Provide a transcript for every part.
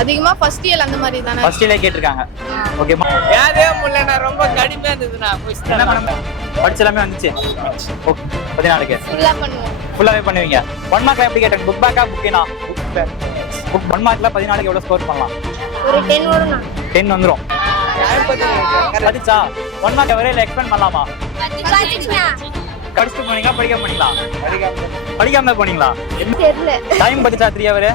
அதிகமா first year அந்த மாதிரி தானே? ஃபர்ஸ்ட் இயர்ல கேட்டிருக்காங்க. ஓகே யாரே முடியலண்ணா ரொம்ப கடுமையா இருந்ததுண்ணா. என்ன பண்ண படிச்ச எல்லாமே வந்துச்சு. ஓகே பதினாலுக்கு. ஃபுல்லா பண்ணுவோம். ஃபுல்லாவே பண்ணுவீங்க. ஒன் மார்க்ல எப்படி கேட்டாங்க புக் பேக்கா புக்கினா புக் பேக் புக் ஒன் மார்க்ல பதினாலுக்கு எவ்வளவு ஸ்கோர் பண்ணலாம்? ஒரு டென் வரும்ண்ணா. டென் வந்துரும். படிச்சா ஒன் மார்க் வரையில எக்ஸ்பெண்ட் பண்ணலாமா? படிச்சுட்டு போனீங்களா? படிக்காம போனீங்களா? படிக்காம. போனீங்களா? தெரியல. டைம் படிச்சா த்ரீ ஹவர்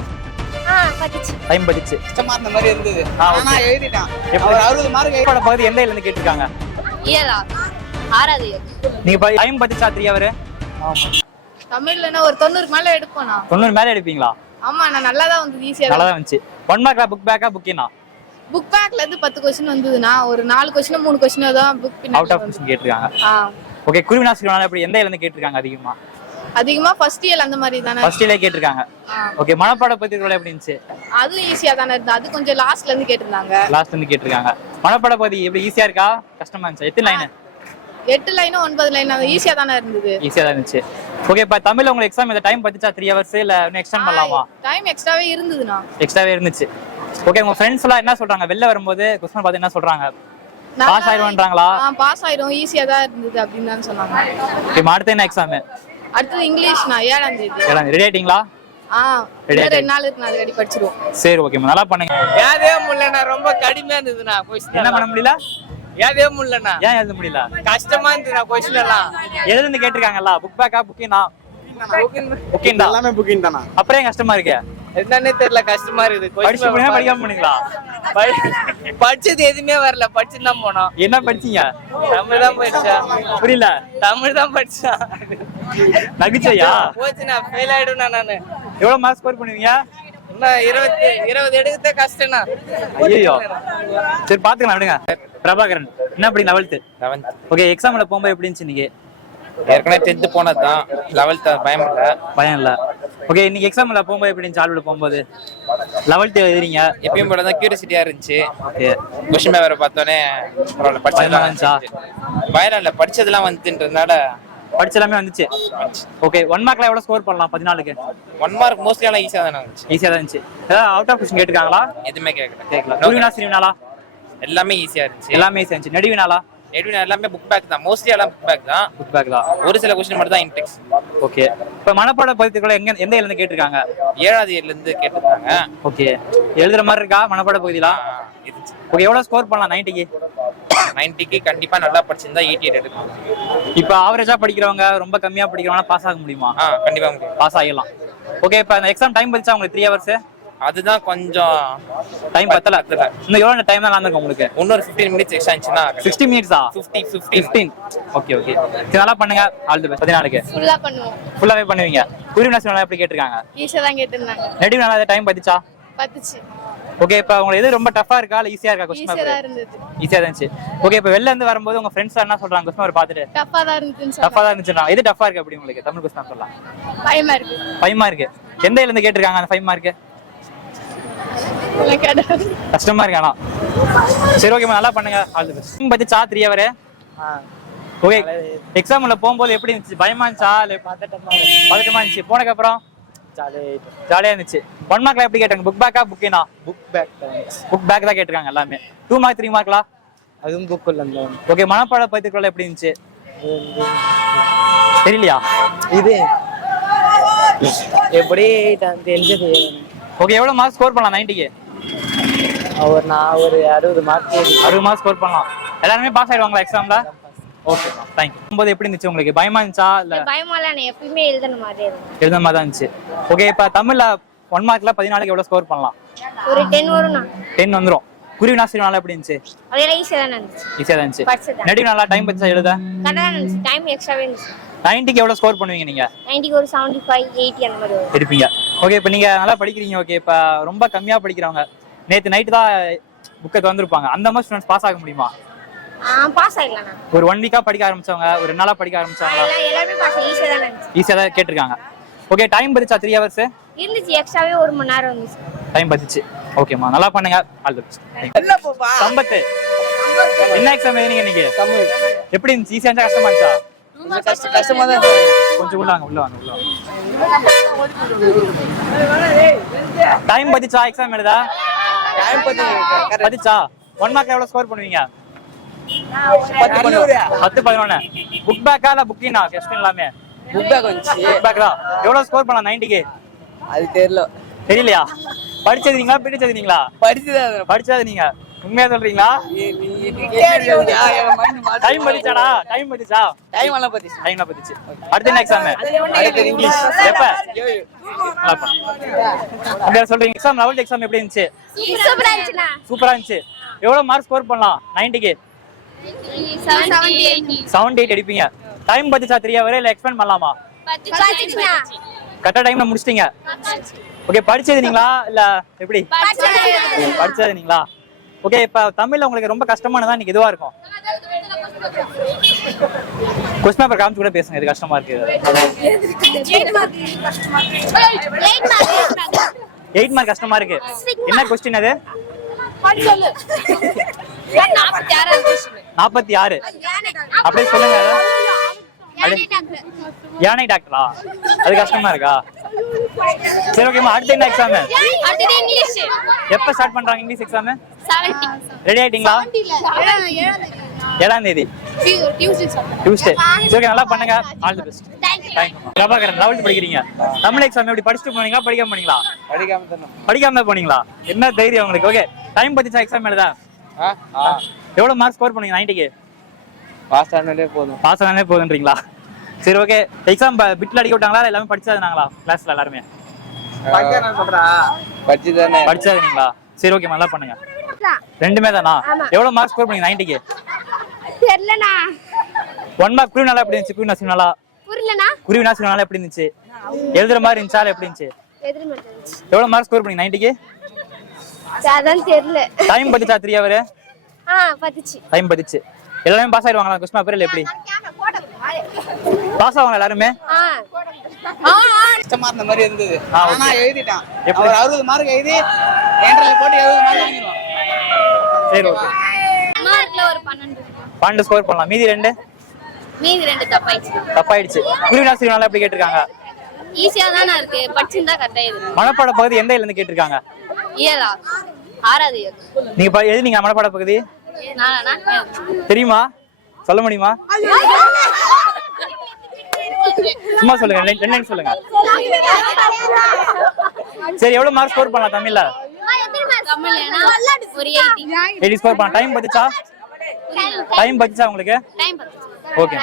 டைம் படிச்சு. கஷ்டமா இருந்த மாதிரி இருந்தது. ஆனா எழுதிட்டான்? அவர் அறுபது மார்க் பகுதி எந்த இருந்து கேட்டிருக்காங்க? இயலா. ஆறாவது நீங்க டைம் படிச்சா த்ரீ ஹவர் தமிழ்லனா ஒரு தொண்ணூறுக்கு மேல எடுப்போண்ணா தொண்ணூறு மேல எடுப்பீங்களா? ஆமா நான் நல்லா தான் வந்தது ஈஸியா நல்லா தான் வந்துச்சு ஒன் மார்க்ல புக் பேக்கா புக்கினா புக் பேக்ல இருந்து பத்து கொஸ்டின் வந்ததுன்னா ஒரு நாலு கொஸ்டின் மூணு கொஸ்டின் தான் புக் அவுட் ஆஃப் கொஸ்டின் கேட்டிருக்காங்க. ஓகே குருவினாசிரியனால எப்படி எந்த இருந்து கேட்டிருக்காங்க அதிகமா? அதிகமா ஃபர்ஸ்ட் இயர் அந்த மாதிரி தானே? ஃபர்ஸ்ட் இயர்ல கேட்டிருக்காங்க. ஓகே மனப்பாட பத்தி எப்படி இருந்துச்சு? அதுவும் ஈஸியா தானே இருந்தது. அது கொஞ்சம் லாஸ்ட்ல இருந்து கேட்டிருந்தாங்க. லாஸ்ட் இருந்து கேட்டிருக்காங்க. மனப்பாட பகுதி எப்படி ஈஸியா இருக்கா? கஷ்டமா இருந்துச்சு? எத்தனை லைன் எட்டு லைனும் ஒன்பது லைன் அது ஈஸியா தானே இருந்தது. ஈஸியா தான் இருந்துச்சு. ஓகே இப்ப தமிழ்ல உங்களுக்கு எக்ஸாம் இந்த டைம் பத்துச்சா? த்ரீ ஹவர்ஸ் இல்ல இன்னும் எக்ஸ்டெண்ட் பண்ணலாமா? டைம் எக்ஸ்ட்ராவே இருந்ததுண்ணா. எக்ஸ்ட்ராவே இருந்துச்சு. ஓகே உங்க ஃப்ரெண்ட்ஸ் எல்லாம் என்ன சொல்றாங்க? வெளில வரும்போது கொஸ்டின் பார்த்து என்ன சொல்றாங்க? பாஸ் ஆயிடுவான்றாங்களா ஆ பாஸ் ஆயிடும் ஈஸியா தான் இருந்தது அப்படின்னு தான் சொன்னாங்க. ஓகே அடுத்து என்ன எக்ஸாம் அடுத்தது இங்கிலீஷ்ண்ணா ஏழாம் தேதி. ரெடி ஆயிட்டீங்களா? ஆ ரெண்டு நாள் இருக்கு நான் ரெடி படிச்சிருவோம். சரி ஓகே நல்லா பண்ணுங்க. யாரே முடியலண்ணா ரொம்ப கடுமையா இருந்ததுண்ணா கொஸ்டின் என்ன பண்ண முடியல? யாரே முடியலண்ணா ஏன் எழுத முடியல? கஷ்டமா இருந்ததுண்ணா கொஸ்டின் எல்லாம். எழுதுன்னு கேட்டிருக்காங்கல்ல புக் பேக்கா புக்கினா புக்கின் தான் எல்லாமே புக்கிங் தானா அப்புறம் கஷ்டமா இருக்கு? என்னன்னே தெரியல கஷ்டமா இருக்குது. படிச்சு paper படிக்காம படி- படிச்சது எதுவுமே வரல படிச்சுட்டு தான் போனோம். என்ன படிச்சீங்க? தமிழ் தான் படிச்சேன் புரியல. தமிழ் தான் படிச்சேன் நகைச்சையா போச்சு நான் ஃபெயில் ஆயிடுவேண்ணா நானு? எவ்வளவு மார்க் ஸ்கோர் பண்ணுவீங்க? இருபத்தி இருபது எடுக்கிறதே கஷ்டம்ண்ணா. ஐயோ சரி பாத்துக்கலாம் விடுங்க. பிரபாகரன் என்ன அப்படி லெவல்த்து லெவன்த் ஓகே எக்ஸாம்ல போகும்போது எப்படி இருந்துச்சு இன்னைக்கு? ஏற்கனவே டென்த்து போனது தான் லெவல்த் பயம் இல்லை பயம் இல்ல ஓகே இன்னைக்கு எக்ஸாம்ல போகும்போது எப்படி ஆல்வில போகும்போது? லெவல்த்து எழுதுறீங்க. எப்பயும் போல தான் கியூரியாசிட்டியா இருந்துச்சு. ஓகே கொஸ்டின் பேப்பரை பார்த்தோன்னே பரவாயில்ல படிச்சதெல்லாம்? வந்துச்சு இல்லை படிச்சதெல்லாம் வந்துன்றதுனால படிச்ச எல்லாமே வந்துச்சு. ஓகே ஒன் மார்க்ல எவ்வளவு ஸ்கோர் பண்ணலாம் பதினாலுக்கு? ஒன் மார்க் மோஸ்ட்லி எல்லாம் ஈஸியாக தானே இருந்துச்சு. ஈஸியா தான் இருந்துச்சு. ஏதாவது அவுட் ஆஃப் கொஸ்டின் கேட்டிருக்காங்களா எதுவுமே கேட்கல கேட்கல குருவினா சிறுவினாலா எல்லாமே ஈஸியா இருந்துச்சு. எல்லாமே ஈஸியா இருந்துச்சு. நடுவினாலா எதுவும் எல்லாமே புக் பேக் தான். மோஸ்ட்லி எல்லாம் புக் பேக் தான். புக் பேக் தான். ஒரு சில கொஸ்டின் மட்டும் தான் இன்டெக்ஸ் ஓகே இப்போ மனப்பாட பகுதிக்குள்ள எங்க எந்த இருந்து கேட்டிருக்காங்க? ஏழாவது இயர்ல இருந்து கேட்டிருந்தாங்க ஓகே எழுதுற மாதிரி இருக்கா? மனப்பாட பகுதியிலாம் ஓகே எவ்வளவு ஸ்கோர் பண்ணலாம்? நைன்ட்டிக்கு நைன்டிக்கு கண்டிப்பா நல்லா படிச்சிருந்தா எயிட்டி எயிட் எடுக்கும் இப்போ ஆவரேஜா படிக்கிறவங்க ரொம்ப கம்மியா படிக்கிறவங்க பாஸ் ஆக முடியுமா? கண்டிப்பா பாஸ் ஆகிடலாம் ஓகே இப்போ அந்த எக்ஸாம் டைம் படிச்சா உங்களுக்கு? த்ரீ ஹவர்ஸ் அதுதான் கொஞ்சம் டைம் பத்தல. இன்னும் எவ்வளோ டைம் தான் நடந்திருக்கும் உங்களுக்கு? இன்னொரு ஃபிஃப்டீன் மினிட்ஸ் எக்ஸ்ட்ரா இருந்துச்சுன்னா சிக்ஸ்டி மினிட்ஸா ஃபிஃப்டி ஃபிஃப்டீன் ஓகே ஓகே சரி நல்லா பண்ணுங்க. ஆல் தி பெஸ்ட் பதினாலுக்கு. ஃபுல்லா பண்ணுவோம். ஃபுல்லாவே பண்ணுவீங்க. குருவி நேஷனல் எப்படி கேட்டிருக்காங்க? ஈஸியா தான் கேட்டிருந்தாங்க. நெடிவு நல்லா டைம் பத்துச்சா? பத்துச்சு. ஓகே இப்போ உங்களுக்கு எது ரொம்ப டஃபா இருக்கா? இல்லை ஈஸியா இருக்கா? கொஸ்டின் ஈஸியா இருந்துச்சு. ஓகே இப்போ வெளில இருந்து வரும்போது உங்க ஃப்ரெண்ட்ஸ் என்ன சொல்றாங்க? கொஸ்டின் பேப்பர் பார்த்துட்டு. டஃபா தான் இருந்துச்சுன்னு டஃபா தான் இருந்துச்சுன்னா எது டஃபா இருக்கு அப்படி உங்களுக்கு? தமிழ் கொஸ்டின் சொல்லலாம். பயமா இருக்கு ஃபைவ் மார்க் எந்த இருந்து கேட்டிருக்காங்க அந்த ஃபைவ் மார்க் கஷ்டமா இருக்கு ஆனா. சரி ஓகே நல்லா பண்ணுங்க. ஆல் தி பெஸ்ட் பத்துச்சா த்ரீ ஹவர் ஓகே எக்ஸாம்ல போகும்போது எப்படி இருந்துச்சு? பயமா இருந்துச்சா? இல்ல பதட்டமா இருந்துச்சு? போனதுக்கு அப்புறம்? ஜாலியா இருந்துச்சு. ஒன் மார்க்ல எப்படி கேட்டாங்க? புக் பேக்கா புக்கினா புக் பேக் புக் பேக் தான். கேட்டிருக்காங்க எல்லாமே. டூ மார்க் த்ரீ மார்க்லா அதுவும் புக் இல்லை ஓகே மனப்பாட பத்திரிக்கைல எப்படி இருந்துச்சு? தெரியலையா? இது. எப்படி தெரிஞ்சது. ஓகே எவ்வளவு மார்க் ஸ்கோர் பண்ணலாம்? நைன்ட்டிக்கு ஒரு நான் ஒரு அறுபது மார்க் அறுபது மார்க் ஸ்கோர் பண்ணலாம். எல்லாருமே பாஸ் ஆயிடுவாங்களா எக்ஸாம்ல ஓகே தேங்க்யூ போது எப்படி இருந்துச்சு உங்களுக்கு? பயமா இருந்துச்சா? இல்ல? பயமால நான் எப்பயுமே எழுதுன மாதிரி இருக்கும் எழுத மாதிரி தான் இருந்துச்சு. ஓகே இப்போ தமிழ்ல ஒன் மார்க்ல பதினாலுக்கு எவ்வளவு ஸ்கோர் பண்ணலாம்? ஒரு டென் வரும்ண்ணா டென் வந்துரும். குருவி நாசிரியனால எப்படி இருந்துச்சு? அதெல்லாம் ஈஸியா தான் இருந்துச்சு ஈஸியா தான் இருந்துச்சு. நெடிவு நல்லா டைம் பச்சா எழுத? இருந்துச்சு டைம் எக்ஸ்ட்ராவே இருந்துச்சு. நைன்ட்டிக்கு எவ்வளவு ஸ்கோர் பண்ணுவீங்க நீங்க? நைன்டிக்கு ஒரு செவன்டி ஃபைவ் எயிட்டி அந்த மாதிரி வரும். எடுப்பீங்க ஓகே இப்போ நீங்க நல்லா படிக்கிறீங்க. ஓகே இப்போ ரொம்ப கம்மியா படிக்கிறவங்க. நேத்து நைட்டு தான் புக்கை திறந்துருப்பாங்க. அந்த மாதிரி ஸ்டூடெண்ட்ஸ் பாஸ் ஆக முடியுமா? பாஸ் ஆயிடலாம் ஒரு ஒன் வீக்கா படிக்க ஆரம்பிச்சவங்க ஒரு ரெண்டு நாளா படிக்க ஆரம்பிச்சவங்க எல்லாம் எல்லாருமே பாஸ் ஈஸியா தான் இருந்துச்சு ஈஸியா தான் கேட்டிருக்காங்க. ஓகே டைம் பத்துச்சா த்ரீ ஹவர்ஸ் இருந்துச்சு எக்ஸ்ட்ராவே ஒரு மணி நேரம் இருந்துச்சு. டைம் பத்துச்சு ஓகேம்மா நல்லா பண்ணுங்க. ஆல் தி பெஸ்ட் என்ன போப்பா சம்பத்து. என்ன எக்ஸாம் எழுதினீங்க இன்னைக்கு? எப்படி இருந்துச்சு? ஈஸியா இருந்துச்சா? கஷ்டமா இருந்துச்சா? கொஞ்சம் கஷ்ட கஷ்டமா தான் கொஞ்சம் உள்ள வாங்க உள்ள வாங்க உள்ள வாங்க. டைம் பத்துச்சா எக்ஸாம் எழுதா? பதிச்சா? ஒன் மார்க் எவ்வளவு ஸ்கோர் பண்ணுவீங்க? பத்து பதினொன்னு. புக் பேக்கா இல்ல புக்கினா கொஸ்டின் எல்லாமே புக் பேக் வந்துச்சு. புக் பேக் தான். எவ்வளவு ஸ்கோர் பண்ணலாம் நைன்டிக்கு அது தெரியல. தெரியலையா? படிச்சதுங்களா பிடிச்சதுங்களா படிச்சுதான் படிச்சது நீங்க? உண்மையா சொல்றீங்களா? டைம் பதிச்சாடா டைம் பதிச்சா டைம் எல்லாம் பத்தி டைம்ல பதிச்சு அடுத்து என்ன எக்ஸாம் அடுத்தது இங்கிலீஷ் எப்ப. அப்படியா சொல்றீங்க? எக்ஸாம் லெவல்த் எக்ஸாம் எப்படி இருந்துச்சு? சூப்பரா இருந்துச்சுண்ணா. சூப்பரா இருந்துச்சு. எவ்வளவு மார்க் ஸ்கோர் பண்ணலாம்? நைன்டிக்கு செவன்டி எயிட் அடிப்பீங்க. டைம் பதிச்சா த்ரீ ஹவர் இல்ல எக்ஸ்பெண்ட் பண்ணலாமா? கரெக்டா டைம்ல முடிச்சிட்டீங்க. ஓகே படிச்சது நீங்களா? இல்ல எப்படி? படிச்சது நீங்களா? ஓகே இப்போ தமிழ்ல உங்களுக்கு ரொம்ப கஷ்டமானதா இன்னைக்கு இதுவா இருக்கும்? கொஸ்டின் பேப்பர் காமிச்சு கூட பேசுங்க இது கஷ்டமா இருக்கு. எயிட் மார்க் கஷ்டமா இருக்கு. என்ன கொஸ்டின் அது? நாற்பத்தி ஆறு. அப்படியே சொல்லுங்க. யானை டாக்டரா அது கஷ்டமா இருக்கா? சரி ஓகேமா அடுத்து என்ன எக்ஸாம் எப்ப ஸ்டார்ட் பண்றாங்க இங்கிலீஷ் எக்ஸாம் ரெடி ஆயிட்டீங்களா? ஏழாம் தேதி. டியூஸ்டே சரி okay, நல்லா பண்ணுங்க. All the best Prabhakaran eleventh படிக்கிறீங்க. தமிழ் எக்ஸாம் எப்படி படிச்சுட்டு போனீங்களா? படிக்காம போனீங்களா? படிக்காம தானே. படிக்காம தான் போனீங்களா? என்ன தைரியம் உங்களுக்கு? ஓகே டைம் பத்திச்சா எக்ஸாம் எழுதா? எவ்வளவு மார்க் ஸ்கோர் பண்ணீங்க? நைன்டிக்கு பாஸ் ஆனாலே போதும். பாஸ் ஆனாலே போதுன்றீங்களா? சரி ஓகே எக்ஸாம் பிட்ல அடிக்க விட்டாங்களா? எல்லாமே படிச்சாதுனாங்களா கிளாஸ்ல எல்லாருமே? படிச்சாதுங்களா சரி ஓகே நல்லா பண்ணுங்க. ரெண்டுமே தானா எவ்வளவு மார்க் ஸ்கோர் பண்ணீங்க நைன்டிக்கு தெரியலண்ணா. ஒன் மார்க் குருவி நல்லா எப்படி இருந்துச்சு? குருவி நாசினாலா புரியலண்ணா. குருவி நாசினாலா எப்படி இருந்துச்சு? எழுதுற மாதிரி இருந்துச்சா? எப்படி இருந்துச்சு? எவ்வளவு மார்க் ஸ்கோர் பண்ணீங்க நைன்டிக்கு அதான் தெரியல. டைம் பதிச்சா த்ரீ ஹவர் ஆ பத்துச்சு. டைம் பதிச்சு எல்லாமே பாஸ் ஆயிடுவாங்களா? பேப்பர் இல்ல எப்படி? பாஸ் ஆவாங்க எல்லாருமே? ஆ. கஷ்டமா இருந்த மாதிரி இருந்தது. ஆனா எழுதிட்டான்? அவர் அறுபது மார்க் எழுதி என்ட்ரல போட்டு எழுபது மார்க் வாங்கிடுவான். சரி ஓகே மார்க்ல ஒரு ஸ்கோர் பண்ணலாம் மீதி ரெண்டு? மீதி ரெண்டு தப்பாயிடுச்சு. தப்பாயிடுச்சு. குருவி நாசினாலா எப்படி கேட்டிருக்காங்க? ஈஸியா தானே இருக்கு. படிச்சிருந்தா கரெக்டா மனப்பாட பகுதி எந்த இருந்து கேட்டிருக்காங்க? இயலா. ஆறாவது இயல். நீங்க ப- எழுதினீங்க மனப்பாட பகுதி? தெரியுமா? சொல்ல முடியுமா? சும்மா சொல்லுங்க. சொல்லுங்க. சரி எவ்வளவு மார்க் ஸ்கோர் பண்ணலாம் தமிழ்ல? தமிழ்லனா ஒரு ஸ்கோர் பண்ணலாம் டைம் பத்துச்சா? டைம் பத்துச்சா. உங்களுக்கு? Time okay